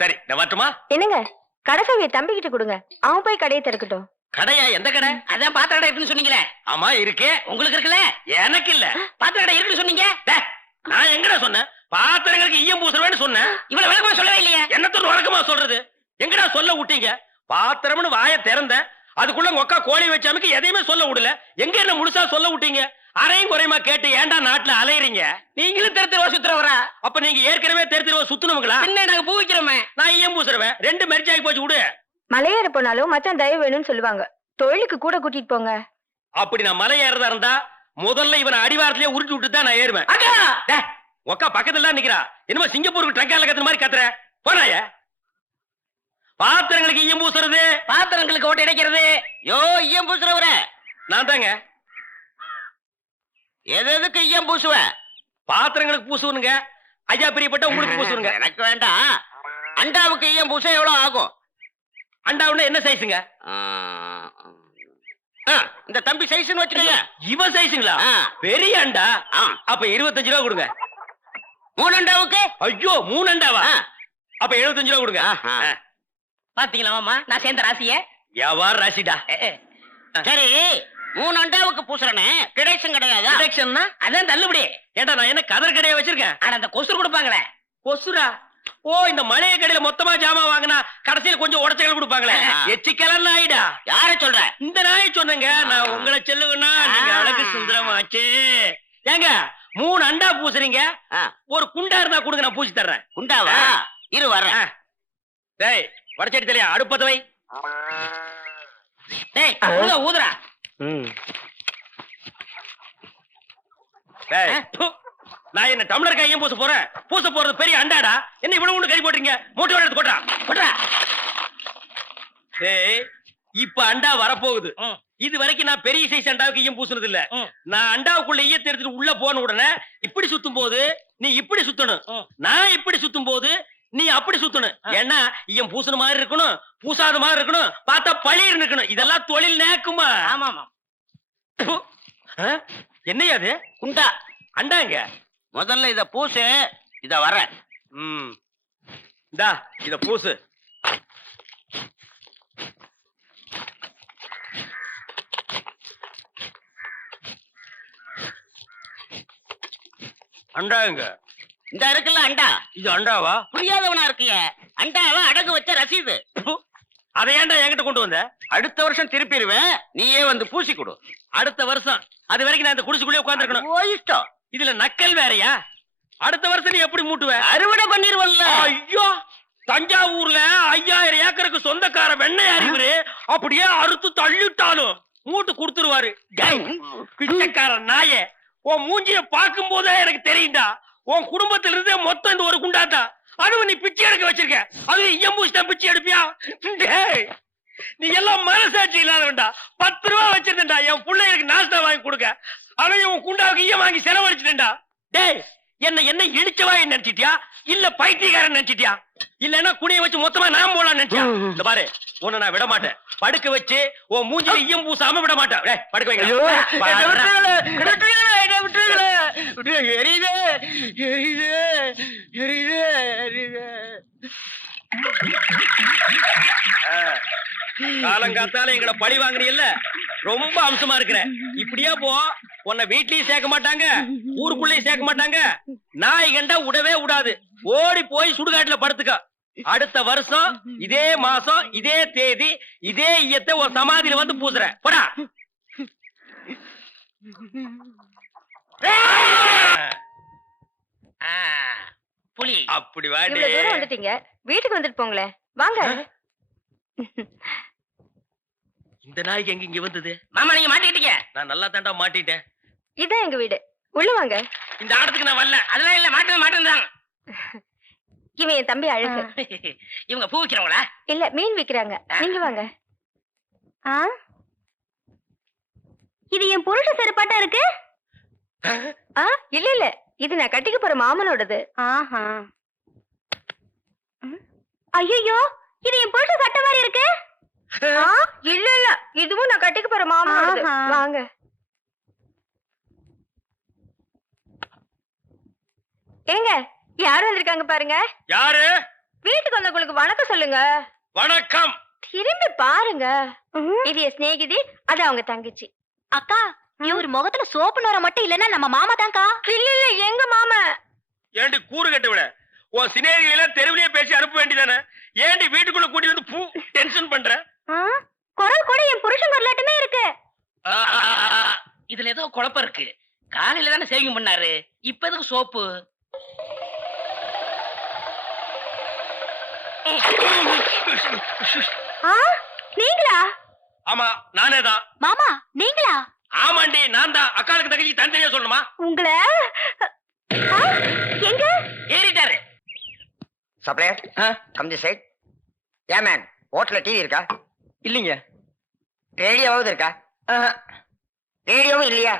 சரி நான் வரட்டுமா? என்னங்க, கடைசாவியை தம்பிக்கிட்ட கொடுங்க, அவன் போய் கடையை திறக்கட்டும். கடையா? எந்த கடை? அதான் பாத்திர கடை இருக்குன்னு சொன்னீங்களே. ஆமா இருக்கு. உங்களுக்கு இருக்குல்ல? எனக்கு இல்ல. பாத்திர கடை இருக்குன்னு சொன்னீங்க. நான் எங்கடா சொன்னேன்? பாத்திரங்களுக்கு ஈயம் பூசுறவேன்னு சொன்னேன். இவ்வளவு விளக்கமா சொல்லவே இல்லையே. என்னத்தோட வழக்கமா சொல்றது? எங்கடா சொல்ல விட்டீங்க? பாத்திரம்னு வாயை திறந்தேன், அதுக்குள்ள உங்க அக்கா கோழி வச்சாமக்கு எதையுமே சொல்ல விடல. எங்க என்ன முழுசா சொல்ல விட்டீங்க? அரையும் குறையுமா கேட்டு ஏன்டா நாட்டுல அலையறீங்க? நீங்களும் தெரு தெருவா சுத்துறவரா? அப்ப நீங்க ஏற்கனவே தெரு சுத்துனவங்களா? என்ன நாங்க பூ வைக்கிறோமே. நான் ஈயம் பூசுறவன். ரெண்டு மெரிச்சு ஆகி போச்சு. விடு. மலையேற போனாலும் மச்சான் தயவு வேணும்னு சொல்லுவாங்க. தொழிலுக்கு கூட கூட்டிட்டு போங்க. அப்படி நான் மலை ஏறதா இருந்தா முதல்ல இவனை அடிவாரத்திலேயே உருட்டி விட்டு தான் நான் ஏறுவேன். அக்கா உக்கா பக்கத்துல தான் நிக்கிறா. என்னமோ சிங்கப்பூருக்கு ட்ரங்கால கத்துற மாதிரி கத்துற. போறாய. பாத்திரங்களுக்கு ஈயம் பூசுறது, பாத்திரங்களுக்கு ஓட்டு இடைக்கிறது. யோ ஈயம் பூசுறவர நான் தாங்க. எதுக்கு ஈயம் பூசுவ? பாத்திரங்களுக்கு பூசுவனுங்க. ஐயா பிரியப்பட்ட உங்களுக்கு பூசுவனுங்க. எனக்கு வேண்டாம். அண்டாவுக்கு ஈயம் பூச எவ்வளவு ஆகும்? அண்டாவுன்னா என்ன சைஸுங்க? இந்த தம்பி சைஸ்னு வச்சுக்கோங்க. இவன் சைஸுங்களா? பெரிய அண்டா. அப்ப 25 ரூபா கொடுங்க. 3 அண்டாவுக்கு? ஐயோ 3 அண்டாவா? அப்ப 75 ரூபா கொடுங்க. பாத்தீங்களா மாமா, நான் சேர்ந்த ராசிய. வியாபார ராசிடா. சரி 3 அண்டாவுக்கு பூசுறனே கிடைச்சும் கிடையாது. டிடக்ஷன்னா அதான் தள்ளுபடி. ஏண்டா நான் என்ன கதர் கடையா வச்சிருக்கேன்? ஆனா அந்த கொசுறு கொடுப்பாங்களே. கொசுரா? ஓ, இந்த மளிகை கடையில மொத்தமா ஜாமான் வாங்கினா கடைசியில் கொஞ்சம் உடச்சல் கொடுப்பாங்களே, எச்சிக்கலர் நாயிடா. யார சொல்ற? இந்த நாயை சொன்னங்க. நான் உங்களை சொல்லுவேன்னா நீங்க அழகு சுந்தரமாச்சு. ஏங்க 3 அண்டா பூசுறீங்க, ஒரு குண்டா இருந்தா கொடுங்க, நான் பூசி தர்றேன். குண்டாவா? இரு வர்றேன். டேய் வடச்சடி தலையா, அடுப்பத்த வை. டேய் ஊதுறா. டேய் நான் என்ன டம்ளர் கையும் பூச போறேன்? பூச போறது பெரிய அண்டாடா. என்ன இவ்வளவு ஒண்ணு கறி போட்டுறீங்க? மூட்டை எடுத்து கொட்டா கொட்டா. டேய் இப்ப அண்டா வரப்போகுது. இது வரைக்கும் நான் பெரிய சைஸ் அண்டாவுக்கு ஈயம் பூசுனது இல்ல. நான் அண்டாவுக்குள்ள ஈயத்தை எடுத்துட்டு உள்ள போன உடனே இப்படி சுத்தும் போது நீ இப்படி சுத்தணும், நான் இப்படி சுத்தும் போது நீ அப்படி சுத்தணும். ஏன்னா ஈயம் பூசுன மாதிரி இருக்கணும், பூசாத மாதிரி இருக்கணும், பார்த்தா பழிர் இருக்கணும். இதெல்லாம் தொழில் நேக்குமா? ஆமா ஆமா. என்னையா அது? குண்டா அண்டாங்க. முதல்ல இத பூசு, இத வர. இந்தா இத பூசு. அண்டாங்க. இந்த இருக்குல்ல அண்டா, இது அண்டாவா? புரியாதவனா இருக்கிய. அண்டாவா அடகு வச்ச ரசீது. அதை ஏன்டா என்கிட்ட கொண்டு வந்த? அடுத்த வருஷம் திருப்பிடுவேன், நீயே வந்து பூசி கொடு. அடுத்த வருஷம்? அது வரைக்கும் நான் இந்த குடிசுக்குள்ளே உட்கார்ந்து இருக்கணும். இஷ்டம். இதுல நக்கல் வேறயா? அடுத்த வருஷம் நீ எப்படி மூட்டுவ? அறுவடை பண்ணிருவல்ல. ஐயோ, தஞ்சாவூர்ல 5000 ஏக்கருக்கு சொந்தக்கார வெண்ணெய் அறிவுரு அப்படியே அறுத்து தள்ளிட்டாலும் மூட்டு கொடுத்துருவாரு. பிச்சைக்கார நாயே, உன் மூஞ்சிய பார்க்கும் போதே எனக்கு தெரியும்டா, உன் குடும்பத்தில இருந்தே மொத்தம் இந்த ஒரு குண்டாதான். அதுவும் நீ பிச்சை எடுக்க வச்சிருக்க. அது எம்பூசிட்டா பிச்சை எடுப்பியா? நீ எல்லாம் மனசாட்சி இல்லாதவன்டா. 10 ரூபா வச்சிருந்தா என் பிள்ளைகளுக்கு நாஸ்தா வாங்கி கொடுக்க, அவன் உன் குண்டாவுக்கு ஈயம் வாங்கி செலவழிச்சுட்டா. டேய் என்ன இடிச்சவா நினைச்சிட்டியா, இல்ல பைத்தியக்காரன் நினைச்சிட்டியா, இல்லன்னா குனிய வச்சு மொத்தமா நான் போலாம் நினைச்சியா? இந்த பாரு, உன்னை நான் விட மாட்டேன். படுக்க வச்சு உன் மூஞ்சில ஈயம் பூசாம விட மாட்டேன். படுக்க வைங்க. காலங்காத்தால எங்கட பழி வாங்குறீல்ல, ரொம்ப அம்சமா இருக்கிற. இப்படியே போ, உன்னை வீட்லயும் சேர்க்க மாட்டாங்க, ஊருக்குள்ளயும் சேர்க்க மாட்டாங்க. நாய் கண்டா விடவே விடாது. ஓடி போய் சுடுகாட்டுல படுத்துக்க. அடுத்த வருஷம் இதே மாசம் இதே தேதி இதே ஈயத்தை ஒரு சமாதியில வந்து பூசுற. போடா. புலி அப்படி வாடி. இவ்வளவு தூரம் வந்துட்டீங்க, வீட்டுக்கு வந்துட்டு போங்களேன். வாங்க. இந்த நாய்க்கு எங்க இங்க வந்தது? மாமா நீங்க மாட்டிக்கிட்டீங்க. நான் நல்லா தாண்டா மாட்டிட்டேன். இதான் எங்க வீடு, உள்ள வாங்க. இந்த ஆடத்துக்கு நான் வரல. அதெல்லாம் இல்ல, மாட்டேன். இவன் என் தம்பி அழகு. இவங்க பூ விக்கிறவங்களா? இல்ல, மீன் விக்கிறாங்க. நீங்க வாங்க. இது என் புருஷ செருப்பாட்டா இருக்கு. இல்ல இல்ல, இது நான் கட்டிக்க போற மாமனோடது. ஐயோ, இது என் புருஷ சட்டை மாதிரி இருக்கு. இல்ல இல்ல, இதுவும் நான் கட்டிக்க போற மாமனோடது. வாங்க. ஏங்க, யார் வந்திருக்காங்க பாருங்க. யாரு? வீட்டுக்கு வந்தவங்களுக்கு வணக்கம் சொல்லுங்க. வணக்கம். திரும்பி பாருங்க. இது என் சிநேகிதி, அது அவங்க தங்கச்சி. அக்கா, இவர் முகத்துல சோப்பு நோர மட்டும் இல்லன்னா நம்ம மாமா தான்க்கா. இல்ல இல்ல, எங்க மாமா. ஏண்டி கூறு கட்டு விட, உன் சினேகிகளை தெருவிலேயே பேசி அனுப்ப வேண்டியதானே? ஏண்டி வீட்டுக்குள்ள கூட்டி வந்து பூ டென்ஷன் பண்ற? குரல் கூட என் புருஷன் வரலாட்டுமே இருக்கு. இதுல ஏதோ குழப்பம் இருக்கு. காலையில தானே சேவிங் பண்ணாரு, இப்ப எதுக்கு சோப்பு? நீங்களா? ஆமா, நானே தான். மாமா நீங்களா? ஆமாண்டி, நான் தான். அக்காளுக்கு தங்கச்சி தனித்தனியா சொல்லணுமா? உங்களை எங்க ஏறிட்டாரு. Supplier cum the site. ஏ மேன், ஹோட்டல்ல டிவி இருக்கா? இல்லீங்க. ரேடியோவாவது இருக்கா? ரேடியோவும் இல்லையா?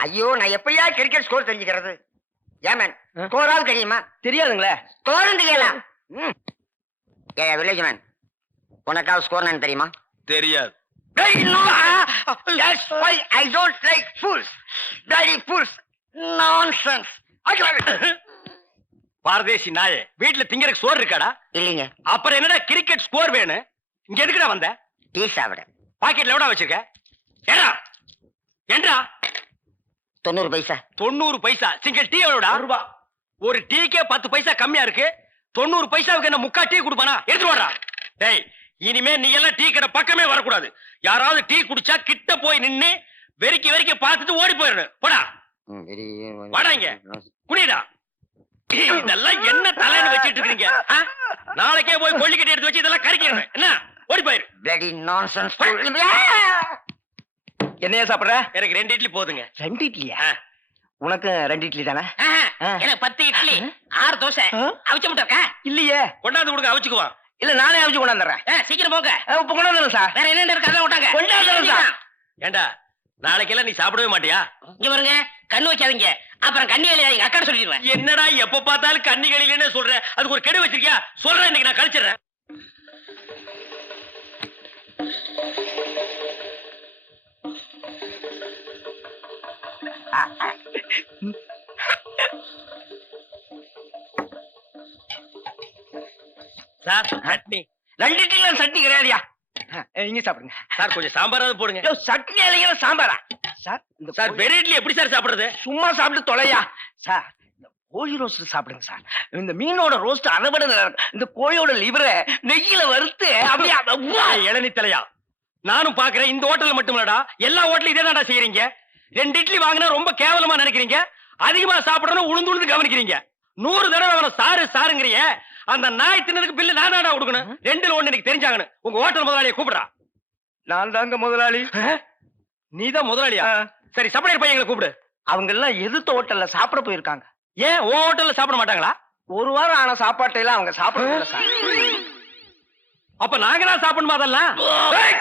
ஐயோ, நான் எப்படியா கிரிக்கெட் ஸ்கோர் தெரிஞ்சுக்கிறது? ஏ மேன், ஸ்கோராவது தெரியுமா? தெரியாதுங்களே. ஸ்கோரும் தெரியல. ஏ வில்லேஜ் மேன், உனக்காவது ஸ்கோர் நான் தெரியுமா? தெரியாது. That's why I don't like fools. Bloody fools. Nonsense. பாரதேசி நாயே, வீட்டுல திங்கறதுக்கு சோறு இருக்காடா? இல்லைங்க. அப்புறம் என்னடா கிரிக்கெட் ஸ்கோர் வேணும்? இங்க எதுக்குடா வந்த? டீ சாப்பிட. பாக்கெட்ல எவ்வளவு வச்சிருக்க? ஏடா ஏண்டா? 90 பைசா. 90 பைசா. Single tea எவ்வளவுடா? ரூபா. ஒரு டீக்கே 10 பைசா கம்மியா இருக்கு. 90 பைசாவுக்கு என்ன முக்கா டீ குடுப்பானா? எடுத்து வாடா. டேய், இனிமே நீ எல்லாம் டீ கடை பக்கமே வரக்கூடாது. யாராவது டீ குடிச்சா கிட்ட போய் நின்னு வெறிக்கி வெறிக்கி பார்த்துட்டு ஓடி போயிடணும். போடா வாடா, இங்க குடிடா. இதெல்லாம் என்ன தலைன்னு வச்சிட்டு இருக்கீங்க? நாளைக்கே போய் கொல்லிக்கட்டி எடுத்து வச்சு இதெல்லாம் கறிக்கிறேன். என்ன ஓடி போயிரு. Bloody nonsense. என்னையா சாப்பிடுற? எனக்கு 2 இட்லி போதுங்க. 2 இட்லியா? உனக்கு 2 இட்லி தானே? எனக்கு 10 இட்லி 6 தோசை அவிச்ச முட்டை இருக்கா? இல்லையே. கொண்டாந்து கொடுங்க, அவிச்சுக்குவான். இல்ல, நானே அவிச்சு கொண்டாந்துறேன். சீக்கிரம் போங்க. இப்ப கொண்டாந்துறேன் சார். வேற என்ன இருக்கு? அதான் விட்டாங்க. கொண்டாந்துறேன் சார். ஏண்டா, நாளைக்கெல்லாம் நீ சாப்பிடவே மாட்டியா? இங்க பாருங்க, கண்ணு வைக்காதீங்க. அப்புறம் கண்ணி எங்க அக்கா சொல்லிடுவேன். என்னடா எப்ப பார்த்தாலும் கன்னிகளிலே சொல்ற? அதுக்கு ஒரு கெடு வச்சிருக்கியா? சொல்றேன், இன்னைக்கு நான் கழிச்சிடுறேன். சார், சட்னி. 2 இட்லில சட்னி கிடையாதுயா. நீங்க சாப்பிடுங்க சார், கொஞ்சம் சாம்பாராவது போடுங்க. ஐயோ, சட்னி அலைகிற சாம்பாரா சார்? இந்த சார், வெறும் இட்லி எப்படி சார் சாப்பிடுறது? சும்மா சாப்பிட்டு தொலையா சார். இந்த கோழி ரோஸ்ட் சாப்பிடுங்க சார். இந்த மீனோட ரோஸ்ட் அதை விட நல்லா இருக்கும். இந்த கோழியோட லிவரை நெய்யில வறுத்து அப்படியே இளநி தலையா. நானும் பாக்குறேன், இந்த ஹோட்டல்ல மட்டுமல்லடா, எல்லா ஹோட்டலும் இதே தான்டா செய்யறீங்க. 2 இட்லி வாங்கினா ரொம்ப கேவலமா நினைக்கிறீங்க. அதிகமா சாப்பிடணும் உளுந்து உளுந்து கவனிக்கிறீங்க. 100 தடவை அவனை சாரு சாருங்கிறிய. அந்த நாய் தின்னதுக்கு பில்லு நான் தான்டா கொடுக்கணும். 2ல 1 எனக்கு தெரிஞ்சாகணும். உங்க ஹோட்டல் முதலாளியை கூப்பிடுறா. நான் தாங்க முதலாளி. நீதான் முதலாளியா? சரி, சப்ளையர் பையங்களை கூப்பிடு. அவங்க எல்லாம் எதிர்த்த ஹோட்டல்ல சாப்பிட போயிருக்காங்க. ஏன் உன் ஹோட்டல்ல சாப்பிட மாட்டாங்களா? 1 வாரம் ஆன சாப்பாட்டை எல்லாம் அவங்க சாப்பிட சார். அப்ப நாங்க தான் சாப்பிடணுமா அதெல்லாம்? ஏய்!